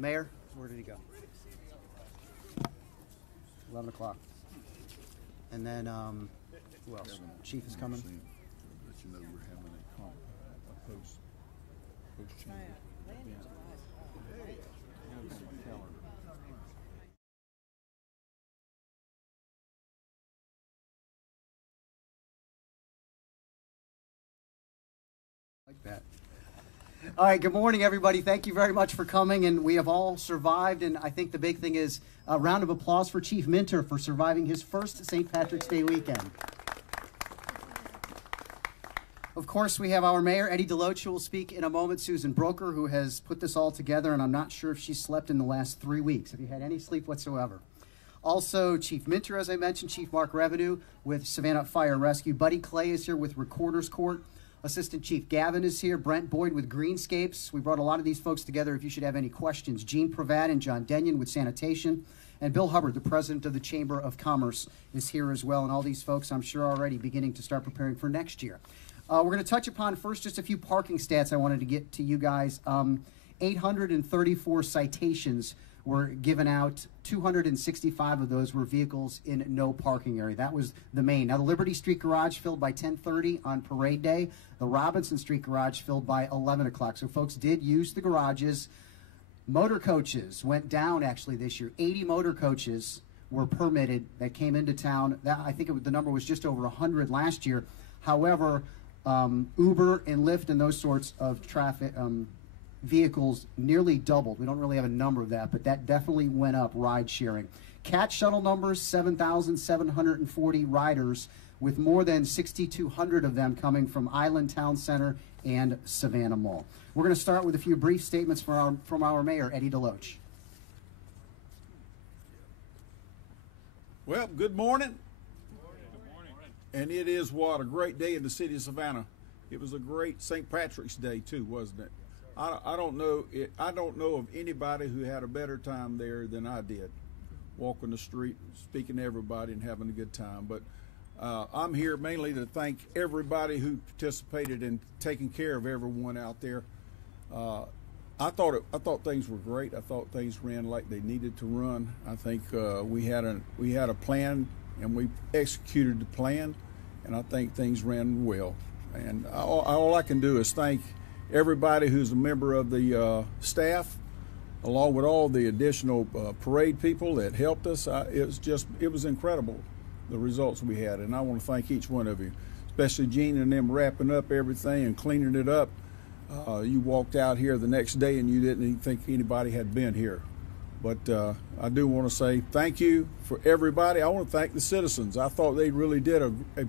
Mayor, where did he go? 11 o'clock. And then, who else? Chief is coming. Let you know we're having a post-chamber event. Like that. All right, good morning, everybody. Thank you very much for coming, and we have all survived, and I think the big thing is a round of applause for Chief Minter for surviving his first St. Patrick's Day weekend. Of course, we have our mayor, Eddie DeLoach, who will speak in a moment. Susan Broker, who has put this all together, and I'm not sure if she slept in the last 3 weeks. Have you had any sleep whatsoever? Also, Chief Minter, as I mentioned, Chief Mark Revenue with Savannah Fire Rescue. Buddy Clay is here with Recorder's Court. Assistant Chief Gavin is here. Brent Boyd with Greenscapes. We brought a lot of these folks together if you should have any questions. Gene Pravat and John Denyon with Sanitation. And Bill Hubbard, the president of the Chamber of Commerce, is here as well. And all these folks, I'm sure, are already beginning to start preparing for next year. We're going to touch upon first just a few parking stats I wanted to get to you guys. 834 citations were given out. 265 of those were vehicles in no parking area. That was the main. Now, the Liberty Street Garage filled by 10:30 on Parade Day. The Robinson Street Garage filled by 11 o'clock. So folks did use the garages. Motor coaches went down actually this year. 80 motor coaches were permitted that came into town. That, I think the number was just over 100 last year. However, Uber and Lyft and those sorts of traffic vehicles nearly doubled. We don't really have a number of that, but that definitely went up, ride sharing. CAT shuttle numbers, 7,740 riders, with more than 6,200 of them coming from Island Town Center and Savannah Mall. We're going to start with a few brief statements from our mayor, Eddie DeLoach. Well, good morning. Good morning. And it is what a great day in the city of Savannah. It was a great St. Patrick's Day too, wasn't it? I don't know of anybody who had a better time there than I did, walking the street, speaking to everybody, and having a good time. But I'm here mainly to thank everybody who participated in taking care of everyone out there. I thought things were great. I thought things ran like they needed to run. I think we had a plan, and we executed the plan, and I think things ran well. And all I can do is thank everybody who's a member of the staff, along with all the additional parade people that helped us. It was incredible, the results we had, and I want to thank each one of you, especially Gene and them wrapping up everything and cleaning it up. You walked out here the next day and you didn't even think anybody had been here. But I do want to say thank you for everybody. I want to thank the citizens. I thought they really did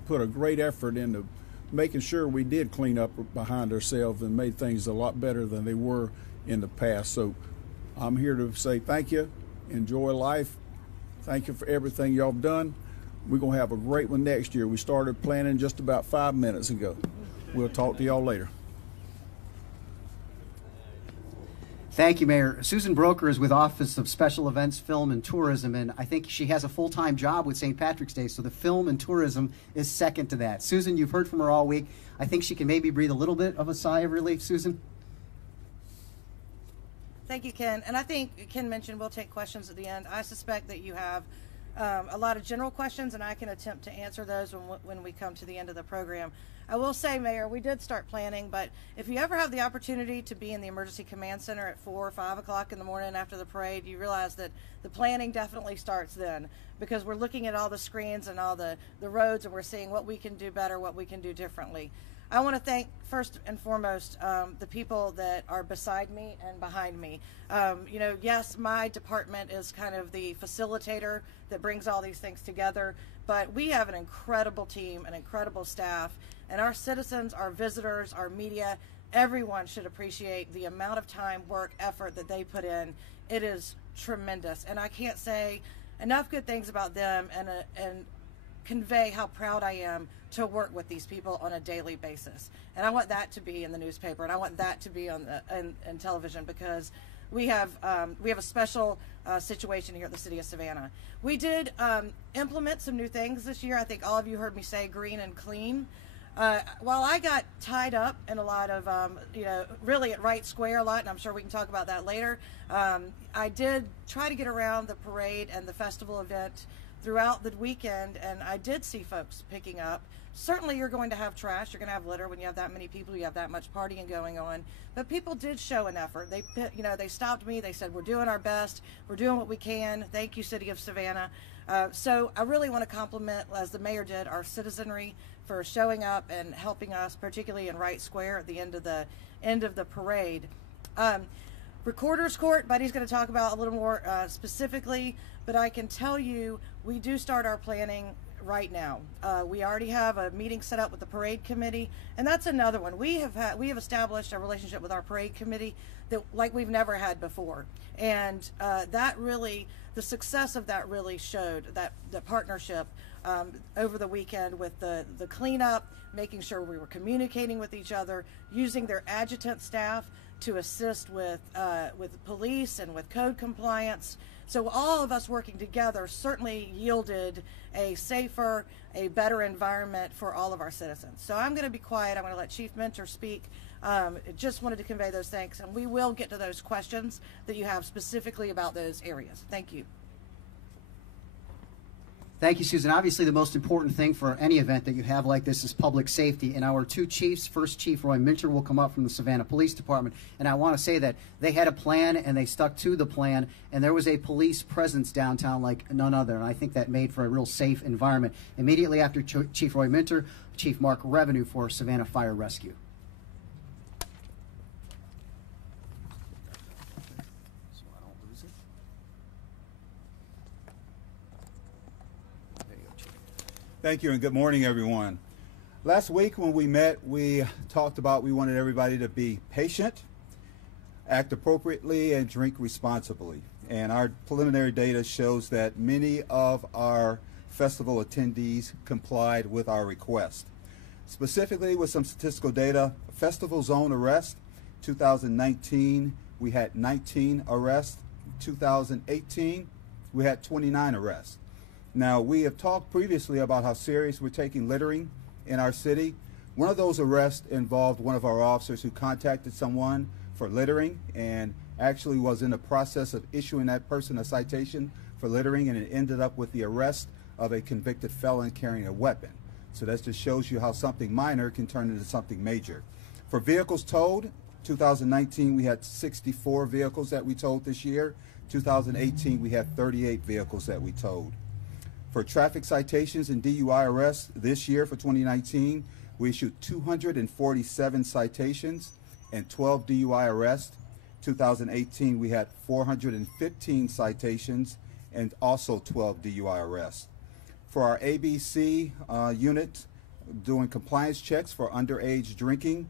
put a great effort into making sure we did clean up behind ourselves and made things a lot better than they were in the past. So I'm here to say thank you. Enjoy life. Thank you for everything y'all have done. We're going to have a great one next year. We started planning just about 5 minutes ago. We'll talk to y'all later. Thank you, Mayor. Susan Broker is with Office of Special Events, Film, and Tourism, and I think she has a full-time job with St. Patrick's Day, so the film and tourism is second to that. Susan, you've heard from her all week. I think she can maybe breathe a little bit of a sigh of relief. Susan? Thank you, Ken. And I think Ken mentioned we'll take questions at the end. I suspect that you have a lot of general questions, and I can attempt to answer those when we come to the end of the program. I will say, Mayor, we did start planning, but if you ever have the opportunity to be in the Emergency Command Center at 4 or 5 o'clock in the morning after the parade, you realize that the planning definitely starts then, because we're looking at all the screens and all the roads, and we're seeing what we can do better, what we can do differently. I want to thank, first and foremost, the people that are beside me and behind me. Yes, my department is kind of the facilitator that brings all these things together, but we have an incredible team, an incredible staff, and our citizens, our visitors, our media, everyone should appreciate the amount of time, work, effort that they put in. It is tremendous, and I can't say enough good things about them and convey how proud I am to work with these people on a daily basis. And I want that to be in the newspaper, and I want that to be on in television, because we have a special situation here at the city of Savannah. We did implement some new things this year. I think all of you heard me say green and clean. While I got tied up in a lot of, really at Wright Square a lot, and I'm sure we can talk about that later, I did try to get around the parade and the festival event throughout the weekend, and I did see folks picking up. Certainly you're going to have trash, you're going to have litter when you have that many people, you have that much partying going on, but people did show an effort. They stopped me, they said, we're doing our best, we're doing what we can, thank you, City of Savannah. So I really want to compliment, as the mayor did, our citizenry for showing up and helping us, particularly in Wright Square at the end of the parade. Recorder's Court, Buddy's going to talk about a little more specifically, but I can tell you we do start our planning right now. We already have a meeting set up with the parade committee, and that's another one. We have established a relationship with our parade committee that like we've never had before, and the success of that really showed that the partnership over the weekend with the cleanup, making sure we were communicating with each other, using their adjutant staff to assist with police and with code compliance. So all of us working together certainly yielded a safer, a better environment for all of our citizens. So I'm going to be quiet. I'm going to let Chief Mentor speak. Just wanted to convey those thanks, and we will get to those questions that you have specifically about those areas. Thank you. Thank you, Susan. Obviously, the most important thing for any event that you have like this is public safety. And our two chiefs, First Chief Roy Minter will come up from the Savannah Police Department. And I want to say that they had a plan and they stuck to the plan. And there was a police presence downtown like none other. And I think that made for a real safe environment. Immediately after Chief Roy Minter, Chief Mark Revenue for Savannah Fire Rescue. Thank you and good morning, everyone. Last week when we met, we talked about we wanted everybody to be patient, act appropriately, and drink responsibly. And our preliminary data shows that many of our festival attendees complied with our request. Specifically with some statistical data, festival zone arrests, 2019 we had 19 arrests, 2018 we had 29 arrests. Now, we have talked previously about how serious we're taking littering in our city. One of those arrests involved one of our officers who contacted someone for littering and actually was in the process of issuing that person a citation for littering, and it ended up with the arrest of a convicted felon carrying a weapon. So that just shows you how something minor can turn into something major. For vehicles towed, 2019 we had 64 vehicles that we towed this year. 2018 we had 38 vehicles that we towed. For traffic citations and DUI arrests this year for 2019, we issued 247 citations and 12 DUI arrests. 2018, we had 415 citations and also 12 DUI arrests. For our ABC unit, doing compliance checks for underage drinking,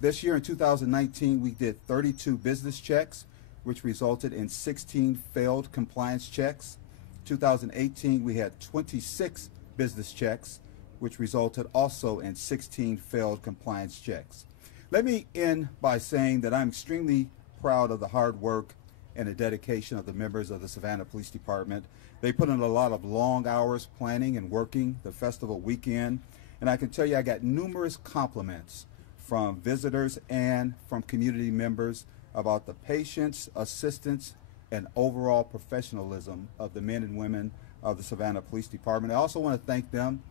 this year in 2019, we did 32 business checks, which resulted in 16 failed compliance checks. 2018, we had 26 business checks, which resulted also in 16 failed compliance checks. Let me end by saying that I'm extremely proud of the hard work and the dedication of the members of the Savannah Police Department. They put in a lot of long hours planning and working the festival weekend, and I can tell you I got numerous compliments from visitors and from community members about the patience, assistance, and overall professionalism of the men and women of the Savannah Police Department. I also want to thank them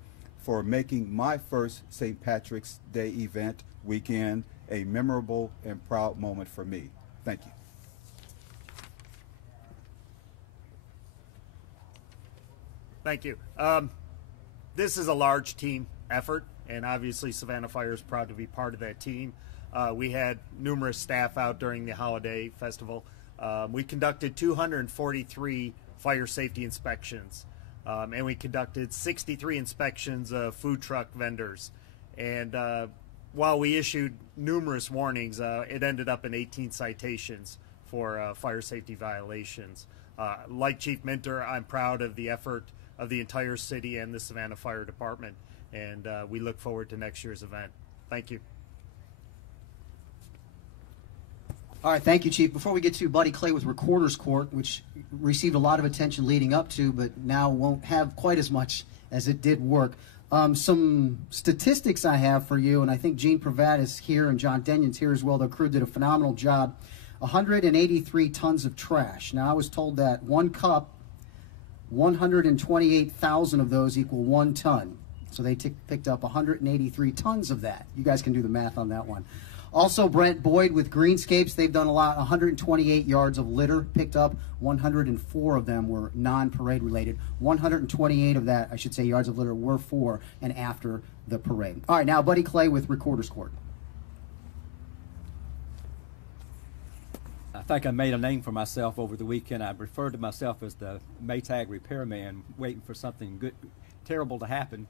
for making my first St. Patrick's Day event weekend a memorable and proud moment for me. Thank you. Thank you. This is a large team effort, and obviously Savannah Fire is proud to be part of that team. We had numerous staff out during the holiday festival. We conducted 243 fire safety inspections, and we conducted 63 inspections of food truck vendors. And while we issued numerous warnings, it ended up in 18 citations for fire safety violations. Like Chief Minter, I'm proud of the effort of the entire city and the Savannah Fire Department, and we look forward to next year's event. Thank you. All right, thank you, Chief. Before we get to Buddy Clay with Recorder's Court, which received a lot of attention leading up to, but now won't have quite as much as it did work, Some statistics I have for you, and I think Gene Pravat is here and John Denyon's here as well. The crew did a phenomenal job. 183 tons of trash. Now, I was told that one cup, 128,000 of those equal 1 ton. So they picked up 183 tons of that. You guys can do the math on that one. Also, Brent Boyd with Greenscapes, they've done a lot. 128 yards of litter picked up. 104 of them were non-parade related. 128 of that, I should say, yards of litter were for and after the parade. All right, now Buddy Clay with Recorder's Court. I think I made a name for myself over the weekend. I referred to myself as the Maytag repairman, waiting for something good, terrible to happen.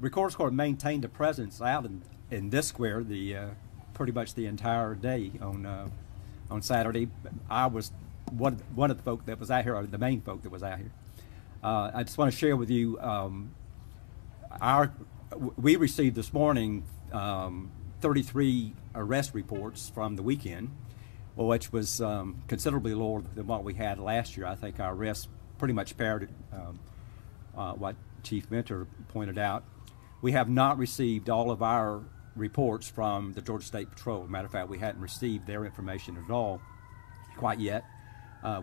Recorder's Court maintained a presence out in this square pretty much the entire day on Saturday. I was one of the folk that was out here, or the main folk that was out here. I just want to share with you we received this morning 33 arrest reports from the weekend, which was considerably lower than what we had last year. I think our arrests pretty much parroted what Chief Mentor pointed out. We have not received all of our reports from the Georgia State Patrol. Matter of fact, we hadn't received their information at all quite yet.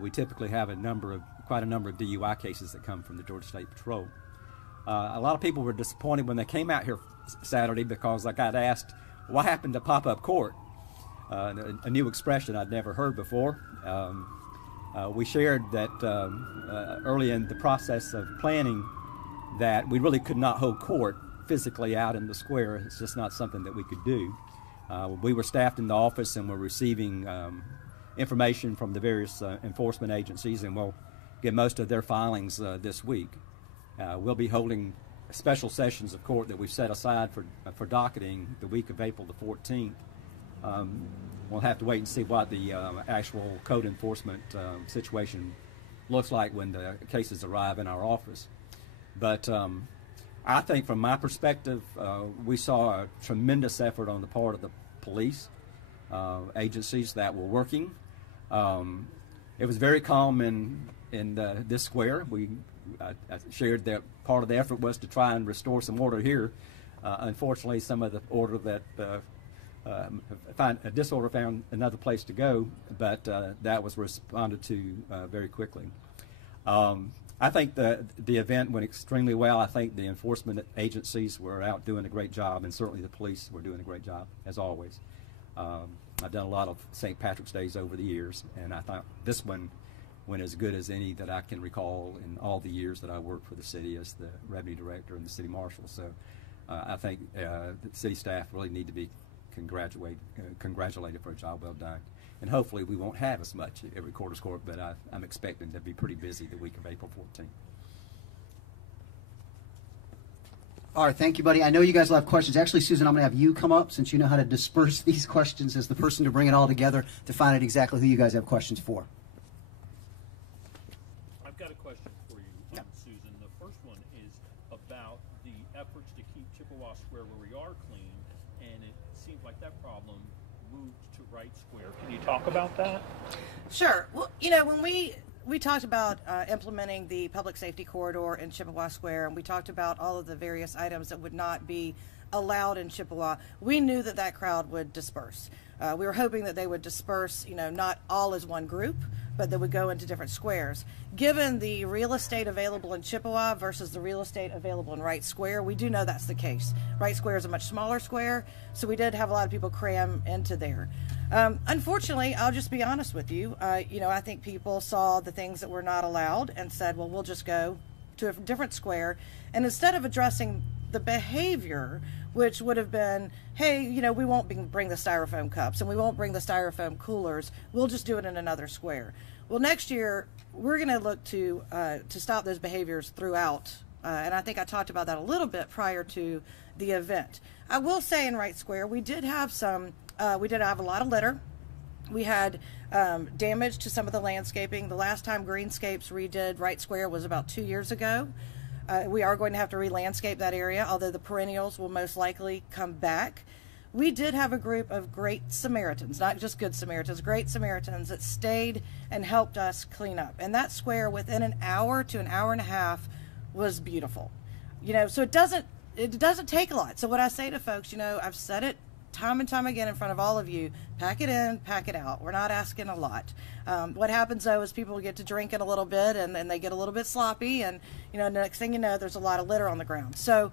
We typically have quite a number of DUI cases that come from the Georgia State Patrol. A lot of people were disappointed when they came out here Saturday because I got asked, what happened to pop-up court? A new expression I'd never heard before. We shared that early in the process of planning that we really could not hold court physically out in the square. It's just not something that we could do. We were staffed in the office and were receiving information from the various enforcement agencies, and we'll get most of their filings this week. We'll be holding special sessions of court that we've set aside for docketing the week of April the 14th. We'll have to wait and see what the actual code enforcement situation looks like when the cases arrive in our office. But I think from my perspective, we saw a tremendous effort on the part of the police agencies that were working. It was very calm in this square. I shared that part of the effort was to try and restore some order here. Unfortunately, some of the order that disorder found another place to go, but that was responded to very quickly. I think the event went extremely well. I think the enforcement agencies were out doing a great job, and certainly the police were doing a great job, as always. I've done a lot of St. Patrick's Days over the years, and I thought this one went as good as any that I can recall in all the years that I worked for the city as the revenue director and the city marshal. So I think the city staff really need to be congratulated for a job well done. And hopefully we won't have as much at Recorder's Court, but I'm expecting to be pretty busy the week of April 14th. All right, thank you, buddy. I know you guys will have questions. Actually, Susan, I'm going to have you come up since you know how to disperse these questions as the person to bring it all together to find out exactly who you guys have questions for. I've got a question for you, Susan. The first one is about the efforts to keep Chippewa Square where we are clean, and it seems like that problem moved to Wright Square. Can you talk about that? Sure. Well, you know, when we talked about implementing the public safety corridor in Chippewa Square, and we talked about all of the various items that would not be allowed in Chippewa, we knew that that crowd would disperse. We were hoping that they would disperse, you know, not all as one group, but they would go into different squares. Given the real estate available in Chippewa versus the real estate available in Wright Square, we do know that's the case. Wright Square is a much smaller square, so we did have a lot of people cram into there. Unfortunately, I'll just be honest with you. You know, I think people saw the things that were not allowed and said, well, we'll just go to a different square. And instead of addressing the behavior, which would have been, hey, you know, we won't bring the styrofoam cups and we won't bring the styrofoam coolers. We'll just do it in another square. Well, next year, we're going to look to stop those behaviors throughout. And I think I talked about that a little bit prior to the event. I will say in Wright Square, we did have a lot of litter. We had damage to some of the landscaping. The last time Greenscapes redid Wright Square was about 2 years ago. We are going to have to re-landscape that area, although the perennials will most likely come back. We did have a group of great Samaritans, not just good Samaritans, great Samaritans that stayed and helped us clean up. And that square, within an hour to an hour and a half, was beautiful. So it doesn't take a lot. So what I say to folks, I've said it time and time again in front of all of you, pack it in, pack it out. We're not asking a lot. What happens though is people get to drinking a little bit and they get a little bit sloppy, and the next thing you know, there's a lot of litter on the ground. So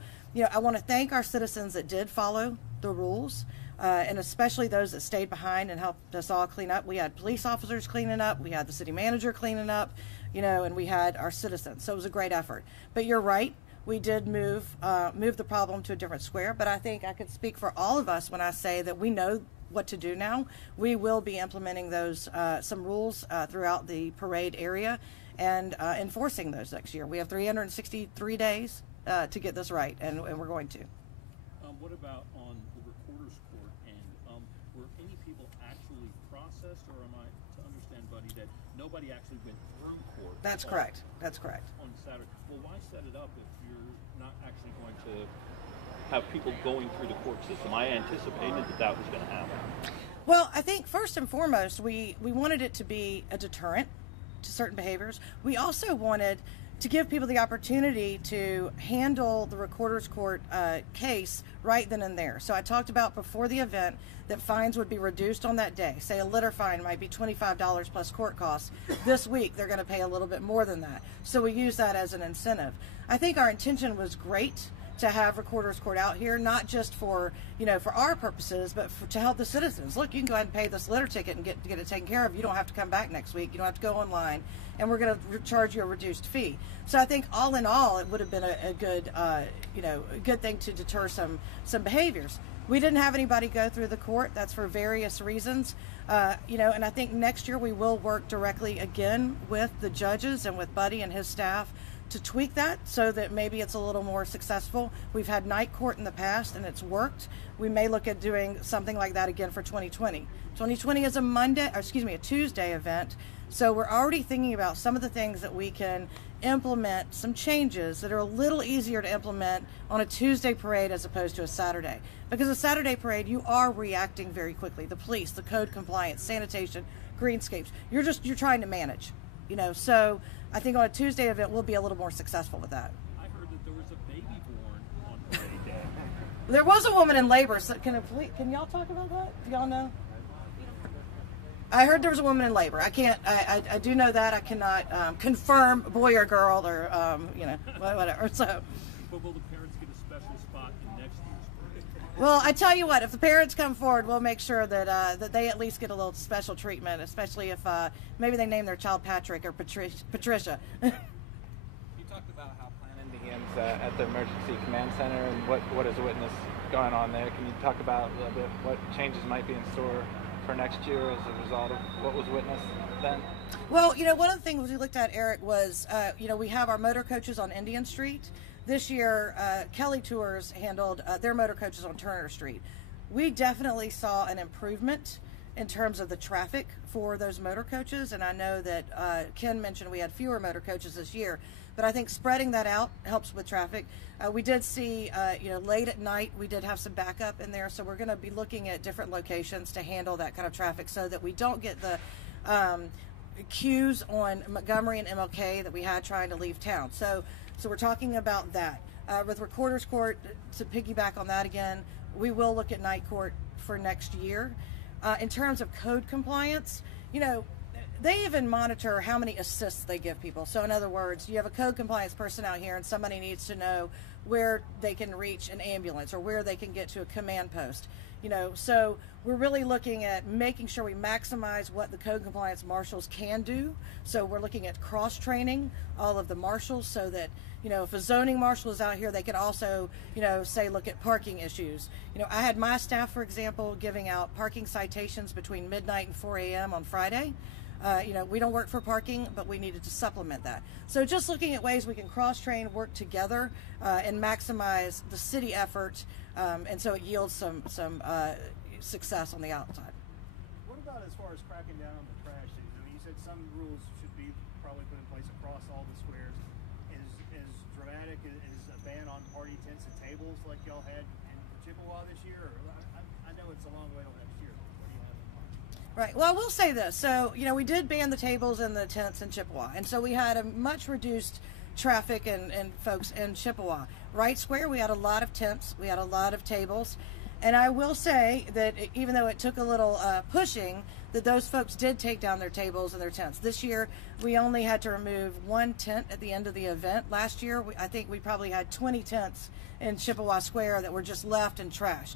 I want to thank our citizens that did follow the rules, and especially those that stayed behind and helped us all clean up. We had police officers cleaning up, we had the city manager cleaning up, and we had our citizens. So it was a great effort. But you're right. We did move the problem to a different square, but I think I could speak for all of us when I say that we know what to do now. We will be implementing those some rules throughout the parade area and enforcing those next year. We have 363 days to get this right, and we're going to. What about on the recorder's court? And were any people actually processed, or am I to understand, Buddy, that nobody actually went through court? That's correct. That's correct. On Saturday. Well, why set it up if you're not actually going to have people going through the court system? I anticipated that was going to happen. Well, I think first and foremost, we wanted it to be a deterrent to certain behaviors. We also wanted to give people the opportunity to handle the recorder's court case right then and there. So I talked about before the event that fines would be reduced on that day. Say a litter fine might be $25 plus court costs. This week they're going to pay a little bit more than that. So we use that as an incentive. I think our intention was great to have recorder's court out here, not just for for our purposes, but to help the citizens. Look, you can go ahead and pay this litter ticket and get it taken care of. You don't have to come back next week. You don't have to go online, and we're going to charge you a reduced fee. So I think all in all, it would have been a good a good thing to deter some behaviors. We didn't have anybody go through the court. That's for various reasons. And I think next year we will work directly again with the judges and with Buddy and his staff to tweak that so that maybe it's a little more successful. We've had night court in the past and it's worked. We may look at doing something like that again for 2020. 2020 is a Tuesday event. So we're already thinking about some of the things that we can implement, some changes that are a little easier to implement on a Tuesday parade as opposed to a Saturday. Because a Saturday parade, you are reacting very quickly. The police, the code compliance, sanitation, greenscapes. You're trying to manage, So I think on a Tuesday event, we'll be a little more successful with that. I heard that there was a baby born on parade day. There was a woman in labor. So can y'all talk about that? Do y'all know? I heard there was a woman in labor. I can't. I do know that. I cannot confirm boy or girl or whatever. So. But will the parents get a special spot in next year's parade? Well, I tell you what. If the parents come forward, we'll make sure that they at least get a little special treatment, especially if maybe they name their child Patrick or Patricia. You talked about how planning begins at the emergency command center and what is witnessed going on there. Can you talk about a little bit what changes might be in store for next year as a result of what was witnessed then? Well, one of the things we looked at, Eric, was, we have our motor coaches on Indian Street. This year, Kelly Tours handled their motor coaches on Turner Street. We definitely saw an improvement in terms of the traffic for those motor coaches, and I know that Ken mentioned we had fewer motor coaches this year, but I think spreading that out helps with traffic. We did see, late at night, we did have some backup in there, so we're going to be looking at different locations to handle that kind of traffic so that we don't get the queues on Montgomery and MLK that we had trying to leave town. So we're talking about that. With Recorder's Court, to piggyback on that again, we will look at night court for next year. In terms of code compliance, they even monitor how many assists they give people. So in other words, you have a code compliance person out here and somebody needs to know where they can reach an ambulance or where they can get to a command post. So we're really looking at making sure we maximize what the code compliance marshals can do. So we're looking at cross-training all of the marshals so that, if a zoning marshal is out here, they can also, say, look at parking issues. I had my staff, for example, giving out parking citations between midnight and 4 a.m. on Friday. We don't work for parking, but we needed to supplement that. So just looking at ways we can cross-train, work together, and maximize the city effort, and so it yields some success on the outside. What about as far as cracking down on the trash? You said some rules should be probably put in place across all the squares. Is dramatic is a ban on party tents and tables like y'all had in Chippewa this year? Or I know it's a long way till next year. What do you have in mind? Right. Well, I will say this. So, we did ban the tables and the tents in Chippewa. And so we had a much reduced traffic and folks in Chippewa. Wright Square, we had a lot of tents, we had a lot of tables, and I will say that even though it took a little pushing, that those folks did take down their tables and their tents. This year, we only had to remove one tent at the end of the event. Last year, I think we probably had 20 tents in Chippewa Square that were just left and trashed.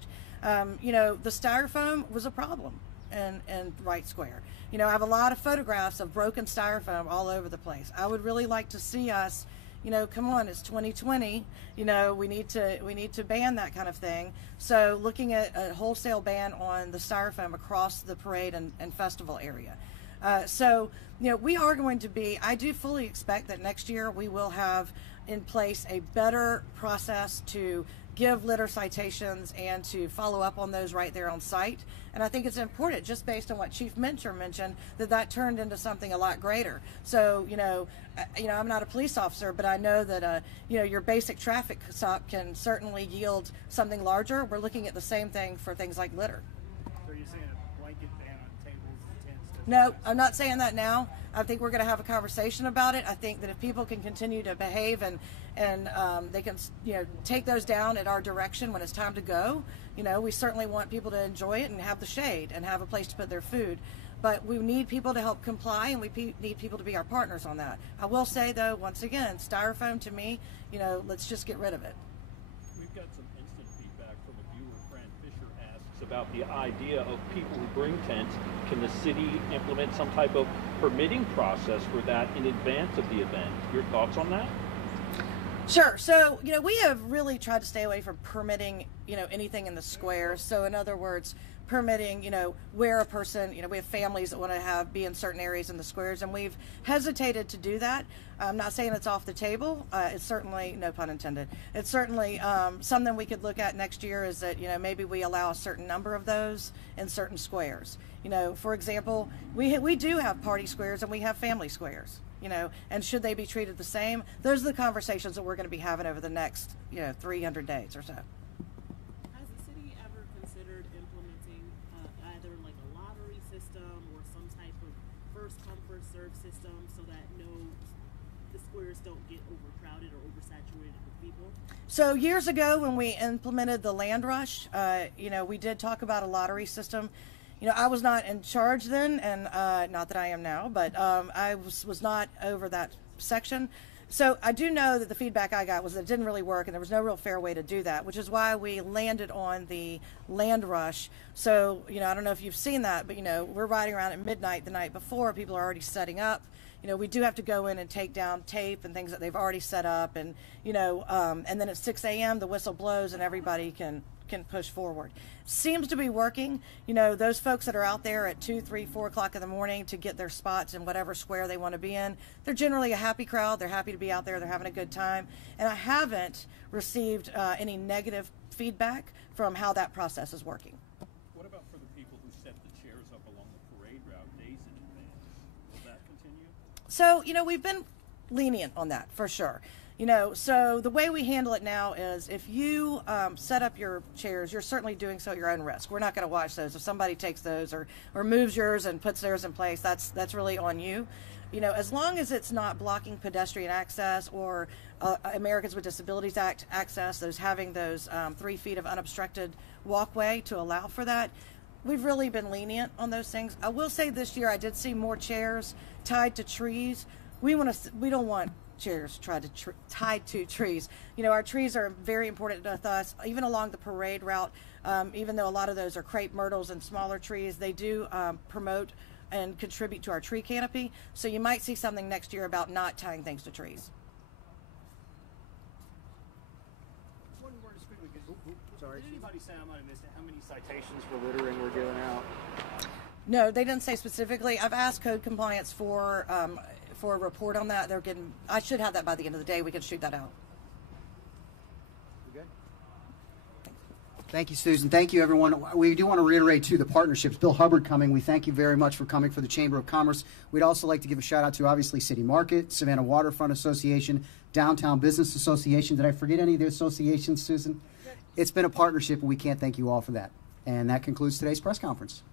You know, the styrofoam was a problem in Wright Square. You know, I have a lot of photographs of broken styrofoam all over the place. I would really like to see us, you know, come on, it's 2020, you know, we need to ban that kind of thing. So looking at a wholesale ban on the styrofoam across the parade and festival area. So, you know, we are going to be, I do fully expect that next year we will have in place a better process to give litter citations and to follow up on those right there on site. And I think it's important, just based on what Chief Minter mentioned, that turned into something a lot greater. So, you know, I'm not a police officer, but I know that, you know, your basic traffic stop can certainly yield something larger. We're looking at the same thing for things like litter. So you're saying a blanket ban on tables and tents? No, I'm not saying that now. I think we're going to have a conversation about it. I think that if people can continue to behave and they can, you know, take those down at our direction when it's time to go, you know, we certainly want people to enjoy it and have the shade and have a place to put their food. But we need people to help comply, and we need people to be our partners on that. I will say, though, once again, styrofoam to me, you know, let's just get rid of it. We've got some instant feedback from a viewer. Fran Fisher asks about the idea of people who bring tents. Can the city implement some type of permitting process for that in advance of the event? Your thoughts on that? Sure. So, you know, we have really tried to stay away from permitting, you know, anything in the squares. So, in other words, permitting, you know, where a person, you know, we have families that want to be in certain areas in the squares, and we've hesitated to do that. I'm not saying it's off the table. It's certainly, no pun intended, it's certainly something we could look at next year, is that, you know, maybe we allow a certain number of those in certain squares. You know, for example, we do have party squares and we have family squares. You know, and should they be treated the same? Those are the conversations that we're going to be having over the next, you know, 300 days or so. Has the city ever considered implementing either like a lottery system or some type of first come first serve system so that the squares don't get overcrowded or oversaturated with people? So years ago, when we implemented the land rush, you know, we did talk about a lottery system. You know, I was not in charge then, and not that I am now, but I was not over that section. So I do know that the feedback I got was that it didn't really work, and there was no real fair way to do that, which is why we landed on the land rush. So, you know, I don't know if you've seen that, but, you know, we're riding around at midnight the night before. People are already setting up. You know, we do have to go in and take down tape and things that they've already set up, and, you know, and then at 6 a.m. the whistle blows and everybody can push forward. Seems to be working. You know, those folks that are out there at 2, 3, 4 o'clock in the morning to get their spots in whatever square they want to be in, they're generally a happy crowd. They're happy to be out there. They're having a good time. And I haven't received any negative feedback from how that process is working. What about for the people who set the chairs up along the parade route days in advance? Will that continue? So, you know, we've been lenient on that for sure. You know, so the way we handle it now is if you set up your chairs, you're certainly doing so at your own risk. We're not going to watch those. If somebody takes those or moves yours and puts theirs in place, that's really on you. You know, as long as it's not blocking pedestrian access or Americans with Disabilities Act access, having those 3 feet of unobstructed walkway to allow for that, we've really been lenient on those things. I will say this year I did see more chairs tied to trees. We don't want chairs tied to trees. You know, our trees are very important to us, even along the parade route. Even though a lot of those are crepe myrtles and smaller trees, they do promote and contribute to our tree canopy. So you might see something next year about not tying things to trees. One more just quickly, sorry. Did anybody say, I might have missed it, how many citations for littering we're giving out? No, they didn't say specifically. I've asked code compliance for a report on that. I should have that by the end of the day. We can shoot that out. Good. Thank you, Susan. Thank you, everyone. We do want to reiterate, too, the partnerships. Bill Hubbard coming. We thank you very much for coming for the Chamber of Commerce. We'd also like to give a shout out to, obviously, City Market, Savannah Waterfront Association, Downtown Business Association. Did I forget any of the associations, Susan? It's been a partnership, and we can't thank you all for that. And that concludes today's press conference.